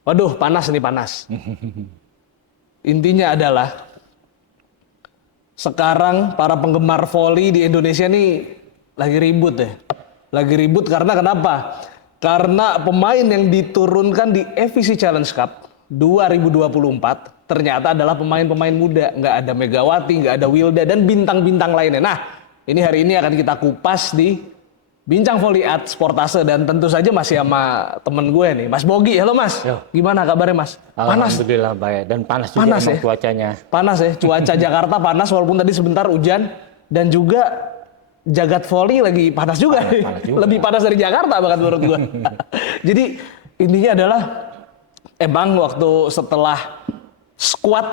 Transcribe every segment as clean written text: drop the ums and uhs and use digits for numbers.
Waduh, panas nih panas. Intinya adalah sekarang para penggemar voli di Indonesia nih lagi ribut deh. Lagi ribut karena kenapa? Karena pemain yang diturunkan di FVC Challenge Cup 2024 ternyata adalah pemain-pemain muda. Nggak ada Megawati, nggak ada Wilda, dan bintang-bintang lainnya. Nah, ini hari ini akan kita kupas di Bincang Voli at Sportase, dan tentu saja masih sama temen gue nih, Mas Bogi. Halo Mas, Yo. gimana kabarnya Mas? Panas, Alhamdulillah baik, dan panas juga panas emang ya? cuacanya. Panas ya, cuaca Jakarta panas walaupun tadi sebentar hujan, dan juga jagat voli lagi panas juga. Panas juga. Lebih panas dari Jakarta bahkan menurut gue. Jadi intinya adalah emang waktu setelah squad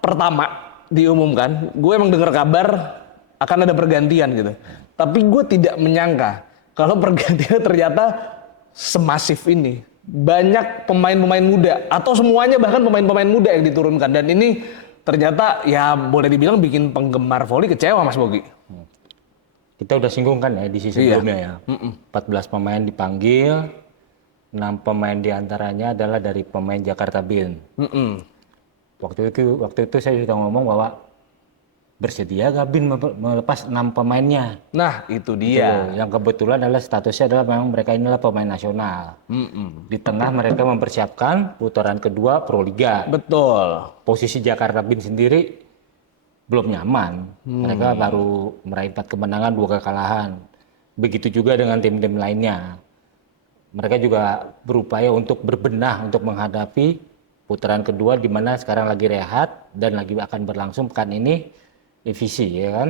pertama diumumkan, gue emang dengar kabar akan ada pergantian gitu. Tapi gue tidak menyangka kalau pergantiannya ternyata semasif ini. Banyak pemain-pemain muda atau semuanya bahkan pemain-pemain muda yang diturunkan, dan ini ternyata ya boleh dibilang bikin penggemar voli kecewa Mas Bogi. Kita udah singgung kan ya di sisi Iya. sebelumnya ya. 14 pemain dipanggil, 6 pemain diantaranya adalah dari pemain Jakarta Bin. Waktu itu saya sudah ngomong bahwa bersedia gak Bin melepas 6 pemainnya. Nah itu Gitu dia. loh. Yang kebetulan adalah statusnya adalah memang mereka inilah pemain nasional. Di tengah mereka mempersiapkan putaran kedua Proliga. Betul. Posisi Jakarta Bin sendiri belum nyaman. Mereka baru meraih 4 kemenangan, 2 kekalahan. Begitu juga dengan tim-tim lainnya. Mereka juga berupaya untuk berbenah untuk menghadapi putaran kedua di mana sekarang lagi rehat dan lagi akan berlangsung pekan ini divisi, ya kan?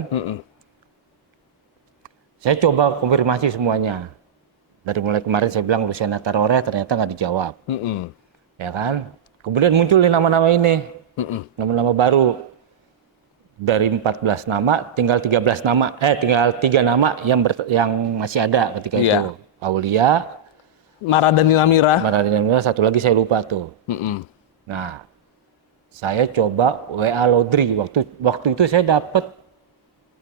Saya coba konfirmasi semuanya. Dari mulai kemarin saya bilang Luciana Tarore, ternyata nggak dijawab. Ya kan? Kemudian muncul nama-nama ini. Nama-nama baru. Dari 14 nama, tinggal 13 nama, tinggal 3 nama yang masih ada ketika Iya. itu. Aulia, Maradani Namira. Maradona, satu lagi saya lupa tuh. Nah, saya coba WA Lodri. Waktu itu saya dapat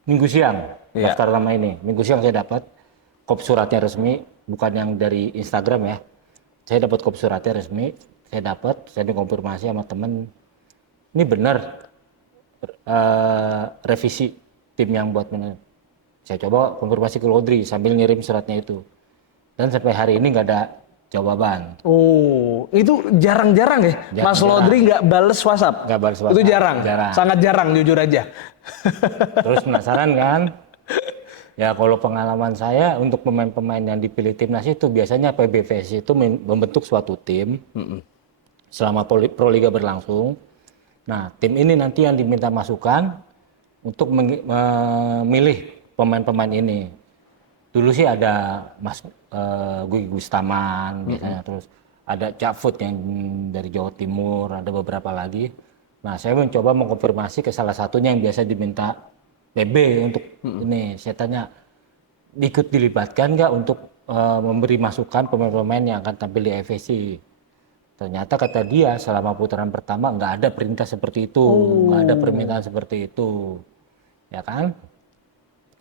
minggu siang Iya. daftar nama ini. Minggu siang saya dapat kop suratnya resmi, bukan yang dari Instagram ya. Saya dapat kop suratnya resmi, saya dikonfirmasi sama temen, ini benar revisi tim yang buat benar. Saya coba konfirmasi ke Lodri sambil ngirim suratnya itu. Dan sampai hari ini nggak ada jawaban. Oh, itu jarang-jarang ya, Mas Jarang-jarang. Lodri nggak bales WhatsApp. Nggak balas Itu WhatsApp. jarang, Jarang. sangat jarang jujur aja. Terus penasaran kan? Ya kalau pengalaman saya untuk pemain-pemain yang dipilih timnas itu biasanya PBVS itu membentuk suatu tim selama Proliga berlangsung. Nah, tim ini nanti yang diminta masukan untuk memilih pemain-pemain ini. Dulu sih ada Mas Guy Gustaman biasanya, terus ada Cak Food yang dari Jawa Timur, ada beberapa lagi. Nah, saya mencoba mengkonfirmasi ke salah satunya yang biasa diminta PB untuk ini. Saya tanya, ikut dilibatkan nggak untuk memberi masukan pemain-pemain yang akan tampil di FVC? Ternyata kata dia selama putaran pertama nggak ada perintah seperti itu, nggak ada permintaan seperti itu, ya kan?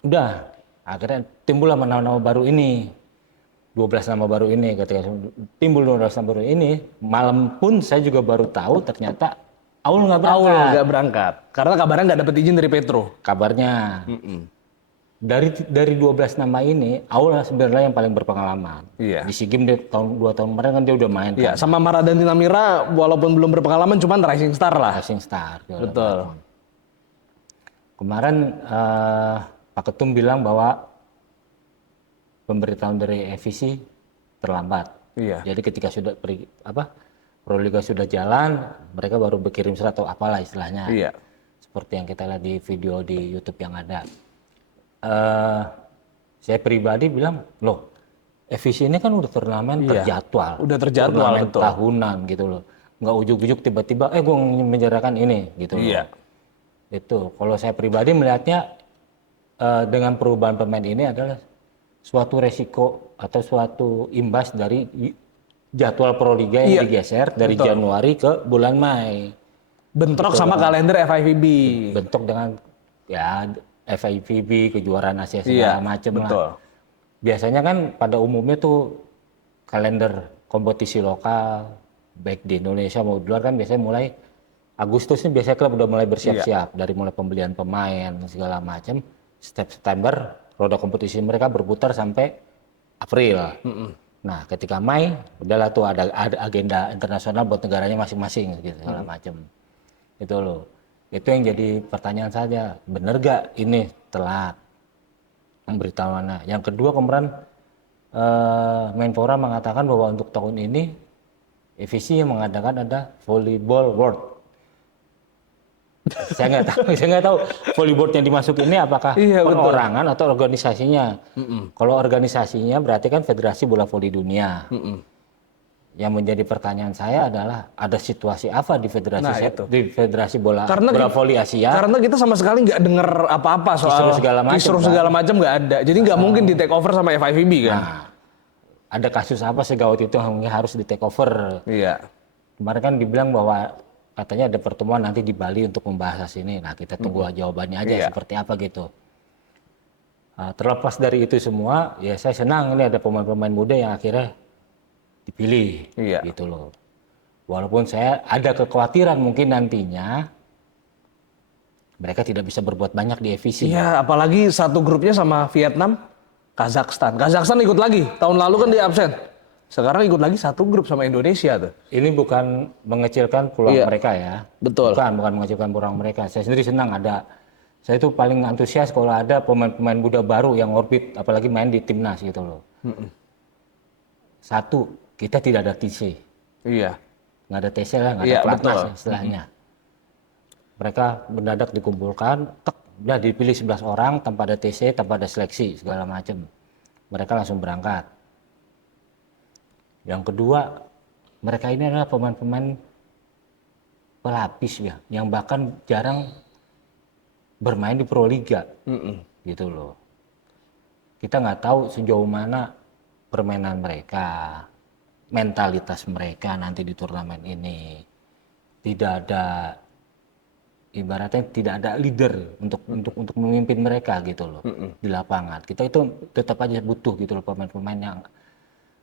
Udah, akhirnya timbullah nama-nama baru ini, 12 nama baru ini. Ketika timbul 12 nama baru ini, malam pun saya juga baru tahu ternyata Aul nggak berangkat. Aul nggak berangkat karena kabarnya nggak dapet izin dari Petro. Kabarnya. Dari 12 nama ini, Aul sebenarnya yang paling berpengalaman. Iya. Di SEA Games 2 tahun kemarin kan dia udah main Iya, kan. sama Maradani Namira walaupun belum berpengalaman cuman rising star lah. Rising Star. Betul. Kemarin Pak Ketum bilang bahwa pemberitahuan dari FVC terlambat. Iya. Jadi ketika sudah Proliga sudah jalan, mereka baru berkirim surat atau apalah istilahnya. Iya. Seperti yang kita lihat di video di YouTube yang ada. Saya pribadi bilang, loh, FVC ini kan udah turnamen terjadwal. Udah terjadwal, Turnamen betul. tahunan gitu loh. Nggak ujuk-ujuk tiba-tiba, gue menjarakan ini gitu loh. Iya. Itu, kalau saya pribadi melihatnya dengan perubahan pemain ini adalah suatu resiko atau suatu imbas dari jadwal Proliga yang digeser dari Januari ke bulan Mei. Bentrok sama kalender FIVB. Bentuk dengan ya FIVB, kejuaraan Asia segala macam lah. Betul. Biasanya kan pada umumnya tuh kalender kompetisi lokal baik di Indonesia maupun di luar kan biasanya mulai Agustus ini biasanya klub udah mulai bersiap-siap dari mulai pembelian pemain segala macam. Setiap September roda kompetisi mereka berputar sampai April. Nah, ketika Mei udahlah tuh ada agenda internasional buat negaranya masing-masing gitu segala macam. Itu loh. Itu yang jadi pertanyaan saja, bener gak ini telat pemberitahuannya. Yang kedua kemarin Menpora mengatakan bahwa untuk tahun ini FIC yang mengadakan ada Volleyball World. Saya nggak tahu volleyball yang dimasuk ini apakah perorangan atau organisasinya. Kalau organisasinya berarti kan Federasi Bola Voli Dunia. Yang menjadi pertanyaan saya adalah ada situasi apa di Federasi Bola Voli Asia? Karena kita sama sekali nggak dengar apa-apa soal kisruh segala macam nggak ada. Jadi nggak mungkin di take over sama FIVB kan? Nah, ada kasus apa segawat itu yang harus di take over? Iya. Kemarin kan dibilang bahwa katanya ada pertemuan nanti di Bali untuk membahas ini. Nah, kita tunggu jawabannya aja seperti apa gitu. Terlepas dari itu semua, ya saya senang ini ada pemain-pemain muda yang akhirnya dipilih, gitu loh. Walaupun saya ada kekhawatiran mungkin nantinya mereka tidak bisa berbuat banyak di FIC. Iya, apalagi satu grupnya sama Vietnam, Kazakhstan. Kazakhstan ikut lagi, tahun lalu kan dia absen. Sekarang ikut lagi satu grup sama Indonesia tuh. Ini bukan mengecilkan peluang mereka ya. Betul. Bukan mengecilkan peluang mereka. Saya sendiri senang ada. Saya itu paling antusias kalau ada pemain-pemain muda baru yang orbit, apalagi main di timnas gitu loh. Satu, kita tidak ada TC. Iya. Nggak ada TC lah, nggak ada pelatnas istilahnya. Mereka mendadak dikumpulkan, udah dipilih 11 orang tanpa ada TC, tanpa ada seleksi segala macam. Mereka langsung berangkat. Yang kedua, mereka ini adalah pemain-pemain pelapis ya, yang bahkan jarang bermain di Proliga, gitu loh. Kita nggak tahu sejauh mana permainan mereka, mentalitas mereka nanti di turnamen ini. Tidak ada, ibaratnya tidak ada leader untuk memimpin mereka gitu loh di lapangan. Kita itu tetap aja butuh gitu loh pemain-pemain yang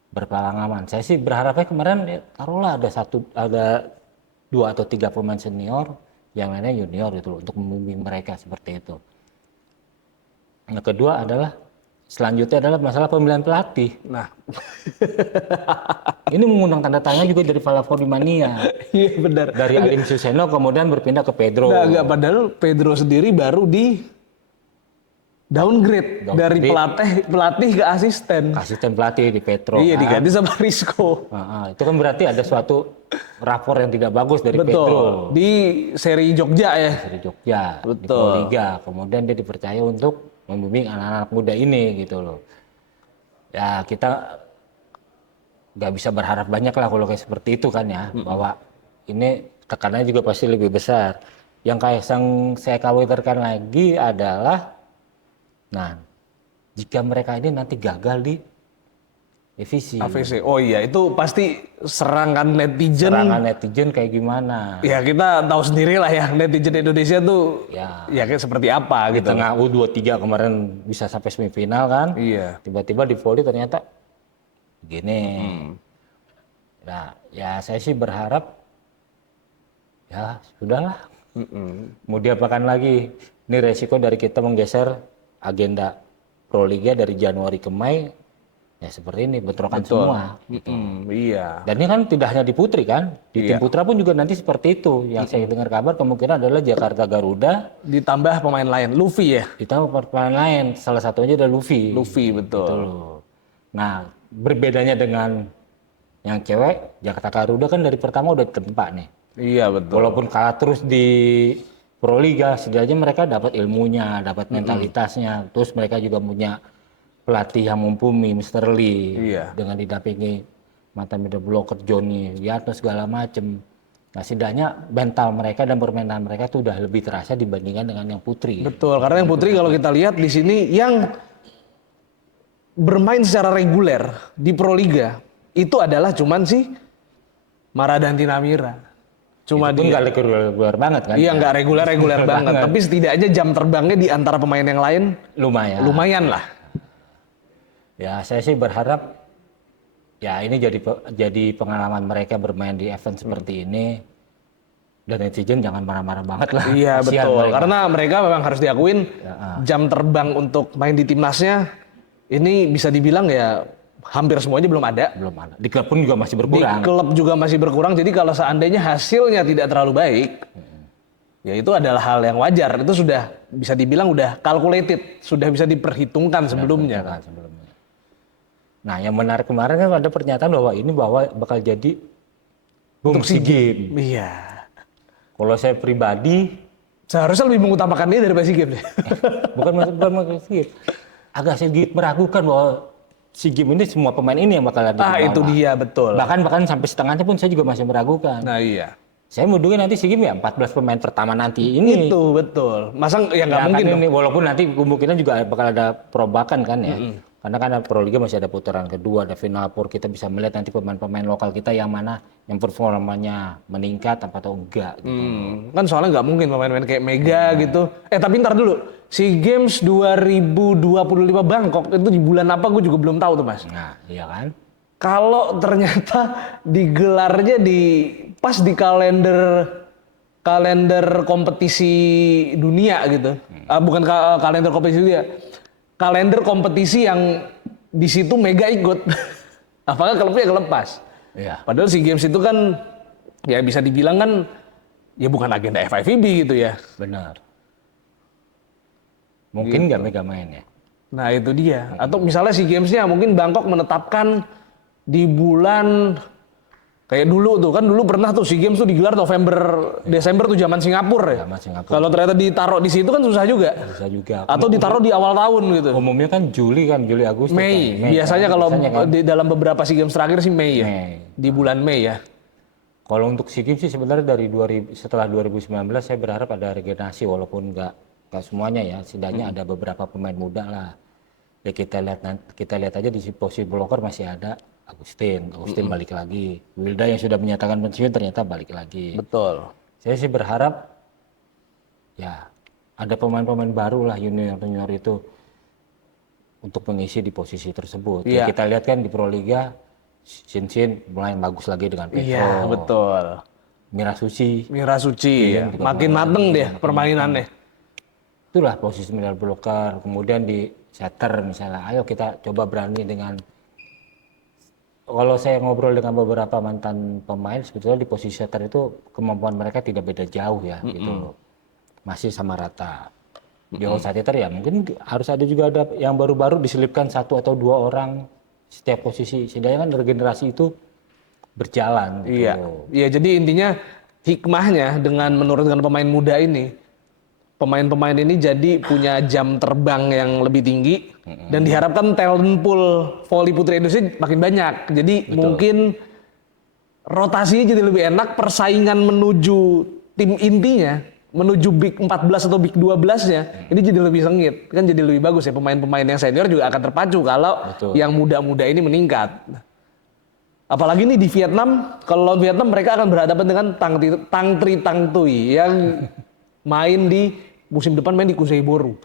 berpengalaman. Saya sih berharapnya kemarin taruhlah ada 2 atau 3 pemain senior, yang lainnya junior gitu loh, untuk membimbing mereka seperti itu. Yang kedua adalah selanjutnya adalah masalah pemilihan pelatih. Nah, ini mengundang tanda tanya juga dari Valafori Mania. Iya benar. Dari Alim Suseno kemudian berpindah ke Pedro. Enggak, padahal Pedro sendiri baru di downgrade dari pelatih ke asisten. Asisten pelatih di Pedro. Iya, diganti sama Risco. Itu kan berarti ada suatu rapor yang tidak bagus dari Pedro. Di seri Jogja ya. Seri Jogja. Betul. Di Proliga. Kemudian dia dipercaya untuk membimbing anak-anak muda ini gitu loh. Ya kita nggak bisa berharap banyak lah kalau kayak seperti itu kan ya. Bahwa ini tekanannya juga pasti lebih besar. Yang saya khawatirkan lagi adalah, nah, jika mereka ini nanti gagal di FIC. Oh iya, itu pasti serangan netizen. Serangan netizen kayak gimana? Ya kita tahu sendiri lah ya, netizen Indonesia tuh ya kayak seperti apa di gitu. Tengah U23 kemarin bisa sampai semifinal kan? Iya. Tiba-tiba di volley ternyata gini. Nah, ya saya sih berharap ya sudahlah. Mau diapakan lagi? Ini resiko dari kita menggeser agenda Proliga dari Januari ke Mei, ya seperti ini, bentrokan semua. Gitu. Iya. Dan ini kan tidak hanya di putri kan, di tim putra pun juga nanti seperti itu. Yang saya dengar kabar kemungkinan adalah Jakarta Garuda. Ditambah pemain lain, Luffy ya? Ditambah pemain lain, salah satunya ada Luffy. Luffy, betul. Gitu loh. Nah, berbedanya dengan yang cewek, Jakarta Garuda kan dari pertama udah tempat nih. Iya, betul. Walaupun kalah terus di Proliga, setidaknya mereka dapat ilmunya, dapat mentalitasnya. Terus mereka juga punya pelatih yang mumpuni, Mr. Lee, dengan didampingi mantan middle blocker Johnny Wiatno segala macem. Nah, setidaknya mental mereka dan permainan mereka itu udah lebih terasa dibandingkan dengan yang putri. Betul, karena yang putri kalau kita lihat di sini yang bermain secara reguler di Proliga itu adalah cuman si Maradanti Namira. Cuma itu dia nggak reguler banget kan? Iya, nggak reguler banget. Tapi setidaknya jam terbangnya di antara pemain yang lain lumayan. Lumayan lah. Ya, saya sih berharap ya ini jadi pengalaman mereka bermain di event seperti ini. Dan netizen jangan marah-marah banget lah. Iya Kasihan betul, mereka. karena mereka memang harus diakuin jam terbang untuk main di timnasnya ini bisa dibilang ya hampir semuanya belum ada. Belum ada. Di klub pun juga masih Di berkurang. klub juga masih berkurang, jadi kalau seandainya hasilnya tidak terlalu baik, ya itu adalah hal yang wajar. Itu sudah bisa dibilang udah calculated, sudah bisa diperhitungkan sebelumnya. Kan sebelumnya. Nah, yang menarik kemarin kan ada pernyataan bahwa bakal jadi Untuk SEA SEA Games. Iya. Kalau saya pribadi Seharusnya lebih mengutamakan ini daripada SEA Games. bukan SEA Games. Agak sedikit meragukan bahwa SEA Games ini semua pemain ini yang bakal ada di bawah. Itu dia betul. Bahkan sampai setengahnya pun saya juga masih meragukan. Nah iya. Saya menduga nanti SEA Games ya 14 pemain pertama nanti ini. Itu betul. Masa ya nggak mungkin kan dong. ini, walaupun nanti kemungkinan juga bakal ada perobakan kan ya. Karena kan Pro Liga masih ada putaran kedua, ada final pur, kita bisa melihat nanti pemain-pemain lokal kita yang mana yang performanya meningkat atau enggak. Gitu. Kan soalnya nggak mungkin pemain-pemain kayak Mega gitu. Tapi ntar dulu. SEA Games 2025 Bangkok itu di bulan apa gue juga belum tahu tuh Mas. Nah, iya kan? Kalau ternyata digelarnya pas di kalender kompetisi dunia gitu. Bukan kalender kompetisi dunia. Kalender kompetisi yang di situ Mega ikut. Apakah klubnya kelepas? Iya. Padahal SEA Games itu kan ya bisa dibilang kan ya bukan agenda FIVB gitu ya. Benar. Mungkin nggak Mega main ya. Nah itu dia. Atau misalnya SEA Games-nya mungkin Bangkok menetapkan di bulan kayak dulu tuh kan dulu pernah tuh SEA Games tuh digelar November Desember tuh zaman Singapura ya. Zaman Singapura. Kalau ternyata ditaruh di situ kan susah juga. Bisa juga. Atau ditaruh di awal tahun gitu. Umumnya kan Juli Agustus. Mei. Kan? Biasanya kalau kan? di dalam beberapa SEA Games terakhir sih Mei ya. Mei. Di bulan Mei ya. Kalau untuk SEA Games sih sebenarnya setelah 2019 saya berharap ada regenerasi walaupun nggak semuanya ya. Setidaknya ada beberapa pemain muda lah. Ya kita lihat aja di posisi blocker masih ada Agustin balik lagi. Wilda yang sudah menyatakan pensiun ternyata balik lagi. Betul. Saya sih berharap ya ada pemain-pemain baru lah junior itu untuk mengisi di posisi tersebut. Ya, kita lihat kan di Pro Liga Shin mulai bagus lagi dengan Petro. Iya betul. Mira Suci ya. Makin mateng dia permainannya. Itulah posisi middle blocker. Kemudian di setter misalnya, ayo kita coba berani dengan. Kalau saya ngobrol dengan beberapa mantan pemain, sebetulnya di posisi setter itu kemampuan mereka tidak beda jauh ya, gitu. Masih sama rata. Di outside setter ya mungkin harus ada yang baru-baru diselipkan 1 atau 2 orang setiap posisi. Setidaknya kan regenerasi itu berjalan. Gitu. Iya. Jadi intinya hikmahnya dengan menurunkan pemain muda ini, pemain-pemain ini jadi punya jam terbang yang lebih tinggi dan diharapkan talent pool voli putri Indonesia makin banyak. Jadi mungkin rotasinya jadi lebih enak, persaingan menuju tim intinya, menuju Big 14 atau Big 12-nya ini jadi lebih sengit. Kan jadi lebih bagus ya, pemain-pemain yang senior juga akan terpacu kalau yang muda-muda ini meningkat. Apalagi nih di Vietnam, kalau lawan Vietnam mereka akan berhadapan dengan Tang Tri Tang Tui yang main di musim depan main di Kusei Boru.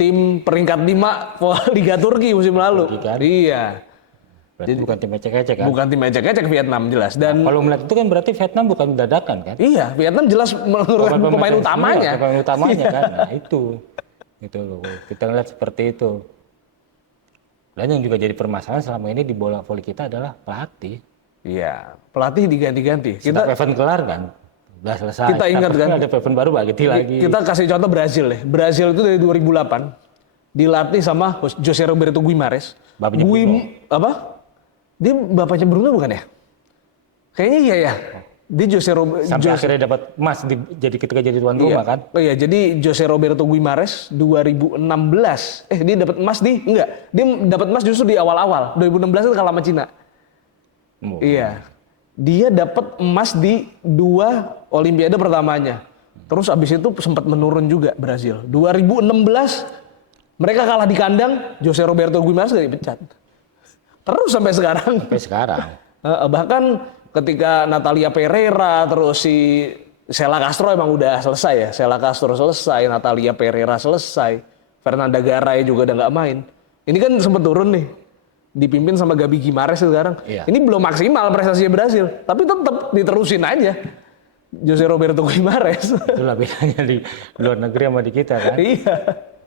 Tim peringkat 5 Liga Turki musim lalu. Iya. Berarti bukan tim ecek-ecek kan? Bukan tim ecek-ecek Vietnam jelas. Dan kalau melihat itu kan berarti Vietnam bukan dadakan kan? Iya, Vietnam jelas menurunkan pemain utamanya. Pemain utamanya kan. Nah, itu loh. Kita lihat seperti itu. Dan yang juga jadi permasalahan selama ini di bola voli kita adalah pelatih. Iya, pelatih diganti-ganti. Kita event kelar kan? Udah selesai. Kita ingat kan? Ada event baru ganti lagi. Kita kasih contoh Brasil deh. Brasil itu dari 2008 dilatih sama Jose Roberto Guimares. Bapaknya apa? Dia bapaknya Bruno bukan ya? Kayaknya iya ya. Dia sampai akhirnya dapat emas jadi ketika jadi tuan rumah kan? Oh iya, jadi Jose Roberto Guimares 2016. Dia dapat emas enggak. Dia dapat emas justru di awal-awal. 2016 itu kalah sama Cina. Iya. Dia dapat emas di 2 Olimpiade pertamanya. Terus abis itu sempat menurun juga Brasil. 2016 mereka kalah di kandang, Jose Roberto Guimares gak dipecat. Terus sampai sekarang. Bahkan ketika Natalia Pereira, terus si Sheila Castro emang udah selesai ya. Sheila Castro selesai, Natalia Pereira selesai, Fernanda Garay juga udah nggak main. Ini kan sempat turun nih. dipimpin sama Gabi Gimares sekarang. Iya. Ini belum maksimal prestasinya Brasil, tapi tetap diterusin aja. Jose Roberto Gimares. Itulah bedanya di luar negeri sama di kita kan. Iya.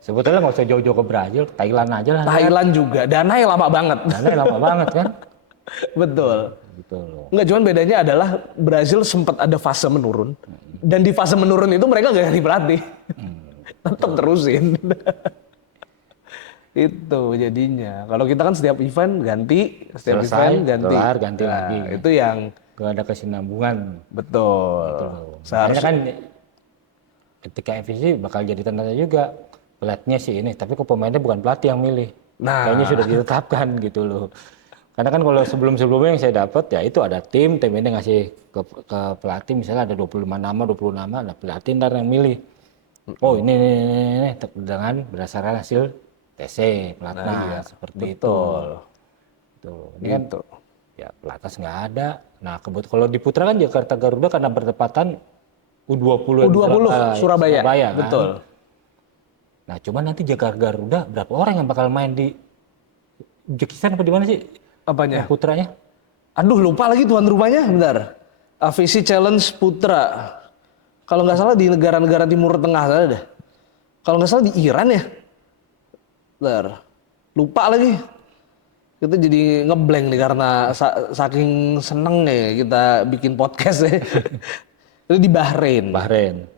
Sebetulnya nggak usah jauh-jauh ke Brazil, Thailand aja lah. Thailand juga, dananya lama banget. Karena lama banget kan. Betul. Gitu loh. Enggak, cuman bedanya adalah Brazil sempat ada fase menurun. Dan di fase menurun itu mereka nggak ganti pelatih. Tetap terusin. Itu jadinya. Kalau kita kan setiap event ganti, setiap Selesai, event ganti. kelar, ganti lagi. Itu yang Gak ada kesinambungan. betul. Makanya Seharusnya kan ketika FVC bakal jadi tanda tanya juga. Pelatihnya sih ini, tapi kok pemainnya bukan pelatih yang milih. Nah. Kayaknya sudah ditetapkan gitu loh. Karena kan kalau sebelum-sebelumnya yang saya dapat ya itu ada tim ini ngasih ke pelatih misalnya ada 25 nama, 20 nama, nah pelatih ntar yang milih. Oh ini dengan berdasarkan hasil TC pelatnas seperti betul. itu. Tuh, ini kan Gitu. ya pelatnas nggak ada. Nah kalau di putra kan Jakarta Garuda karena bertepatan U20 Surabaya. kan? Betul. Nah cuman nanti Jakarta Garuda berapa orang yang bakal main di Uzbekistan apa di mana sih? Apanya? Putranya? Aduh, lupa lagi tuan rumahnya. Bentar. AVC Challenge Putra. Kalau nggak salah di negara-negara Timur Tengah sana deh. Kalau nggak salah di Iran ya. Bentar. Lupa lagi. Kita jadi ngeblank nih karena saking seneng ya kita bikin podcast ya. Itu di Bahrain.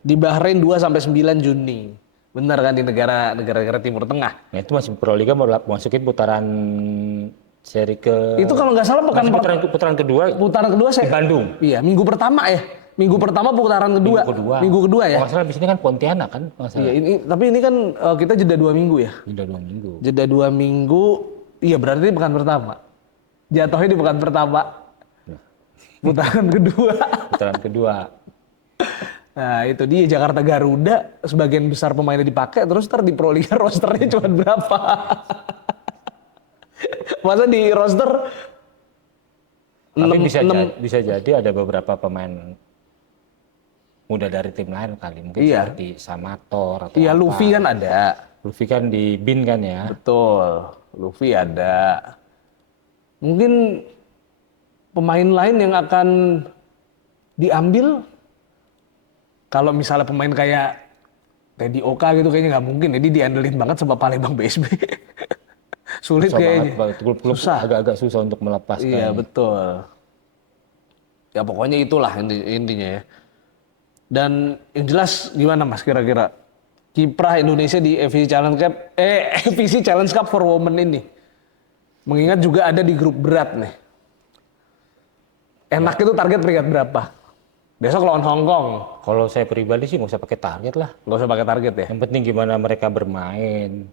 Di Bahrain 2 sampai 9 Juni. Benar kan di negara-negara Timur Tengah. Nah itu masih Proliga mau masukin putaran seri ke. Itu kalau nggak salah putaran kedua. Putaran kedua di Bandung. Iya, minggu pertama ya. Minggu pertama putaran kedua. Minggu kedua ya. Kalau nggak salah di sini kan Pontianak kan. Iya, tapi ini kan kita jeda 2 minggu ya. Jeda 2 minggu. Jeda 2 minggu. Iya, berarti pekan pertama. Jatuhnya di pekan pertama. Putaran kedua. Putaran kedua. Nah itu dia Jakarta Garuda sebagian besar pemainnya dipakai terus ntar di Proliga rosternya cuma berapa? Masa di roster tapi bisa jadi ada beberapa pemain muda dari tim lain kali mungkin seperti Samator atau iya apa. Luffy kan ada. Luffy kan di BIN kan ya. Betul, Luffy ada. Mungkin pemain lain yang akan diambil kalau misalnya pemain kayak Teddy Oka gitu kayaknya nggak mungkin. Jadi diandelin banget sama Palembang BSB. Sulit susah kayaknya. Klub agak-agak susah untuk melepaskan. Iya betul. Ya pokoknya itulah intinya ya. Dan yang jelas gimana Mas kira-kira kiprah Indonesia di FVC Challenge Cup for Women ini. Mengingat juga ada di grup berat nih. Enak itu target peringkat berapa? Besok lawan Hong Kong. Kalau saya pribadi sih nggak usah pakai target lah. Nggak usah pakai target ya? Yang penting gimana mereka bermain.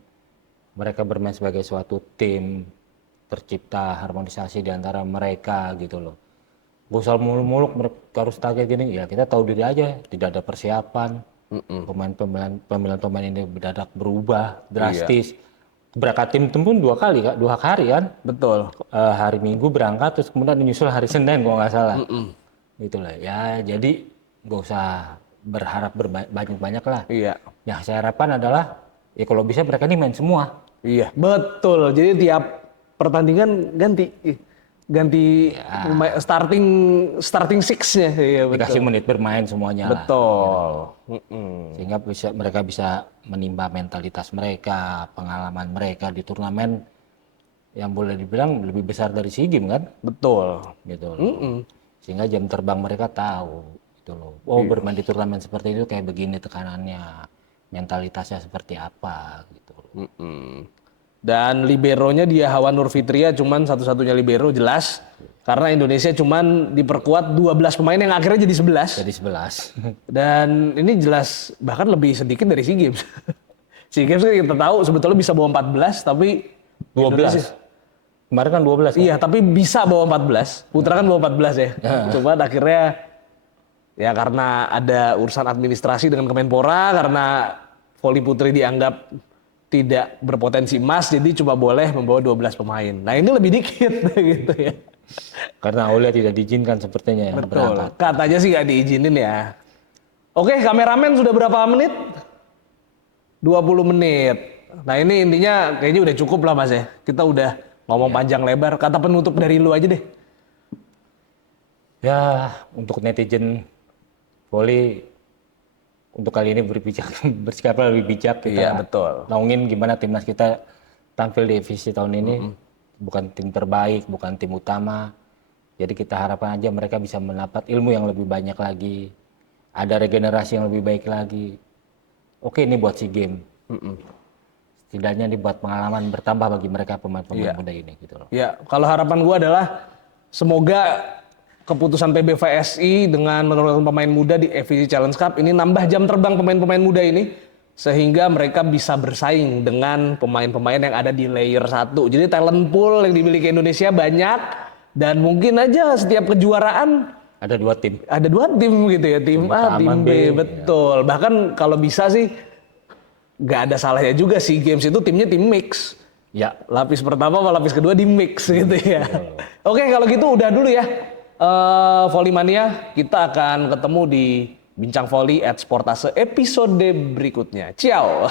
Mereka bermain sebagai suatu tim. Tercipta harmonisasi di antara mereka gitu loh. Gak usah muluk-muluk mereka harus target gini. Ya kita tahu diri aja. Tidak ada persiapan. Pemilihan pemain ini mendadak berubah drastis. Berangkat tim pun 2 hari kan. Betul. Hari Minggu berangkat terus kemudian menyusul hari Senin kalau nggak salah. Itulah ya jadi nggak usah berharap banyak lah. Iya. Yang saya harapkan adalah ya kalau bisa mereka ini main semua. Iya betul. Jadi tiap pertandingan ganti starting six-nya. Iya betul. Dikasih menit bermain semuanya. Betul. Sehingga mereka bisa menimba mentalitas mereka, pengalaman mereka di turnamen yang boleh dibilang lebih besar dari SEA Games kan. Betul. Gitu loh. Sehingga jam terbang mereka tahu gitu loh. Oh bermain di turnamen seperti itu kayak begini tekanannya, mentalitasnya seperti apa gitu. Dan liberonya dia Hawa Nurfitria cuman satu-satunya libero jelas karena Indonesia cuman diperkuat 12 pemain yang akhirnya jadi 11. Jadi 11. Dan ini jelas bahkan lebih sedikit dari SEA Games. SEA Games kan kita tahu sebetulnya bisa bawa 14 tapi 12. Kemarin kan 12 kan? Iya, tapi bisa bawa 14. Putra kan bawa 14 ya. Coba akhirnya ya karena ada urusan administrasi dengan Kemenpora, karena voli putri dianggap tidak berpotensi emas, jadi cuma boleh membawa 12 pemain. Nah ini lebih dikit gitu ya. Karena Aulia tidak diizinkan sepertinya ya. Betul, katanya sih nggak diizinin ya. Oke, kameramen sudah berapa menit? 20 menit. Nah ini intinya kayaknya udah cukup lah Mas ya. Kita udah ngomong panjang lebar, kata penutup dari lu aja deh. Ya, untuk netizen volley untuk kali ini bersikaplah lebih bijak. Kita Iya, betul. naungin gimana timnas kita tampil di divisi tahun ini. Bukan tim terbaik, bukan tim utama. Jadi kita harapkan aja mereka bisa mendapat ilmu yang lebih banyak lagi. Ada regenerasi yang lebih baik lagi. Oke, ini buat SEA Games. Setidaknya ini buat pengalaman bertambah bagi mereka pemain-pemain muda ini gitu loh. Ya, kalau harapan gua adalah semoga keputusan PBVSI dengan menurunkan pemain muda di FIC Challenge Cup ini nambah jam terbang pemain-pemain muda ini sehingga mereka bisa bersaing dengan pemain-pemain yang ada di layer 1. Jadi talent pool yang dimiliki Indonesia banyak dan mungkin aja setiap kejuaraan Ada 2 tim. ada 2 tim gitu ya, tim A, tim B, betul. Bahkan kalau bisa sih nggak ada salahnya juga sih games itu timnya tim mix. Ya, Lapis pertama sama lapis kedua di mix gitu ya. Oke, kalau gitu udah dulu ya. Volley Mania, kita akan ketemu di Bincang Volley at Sportase episode berikutnya. Ciao.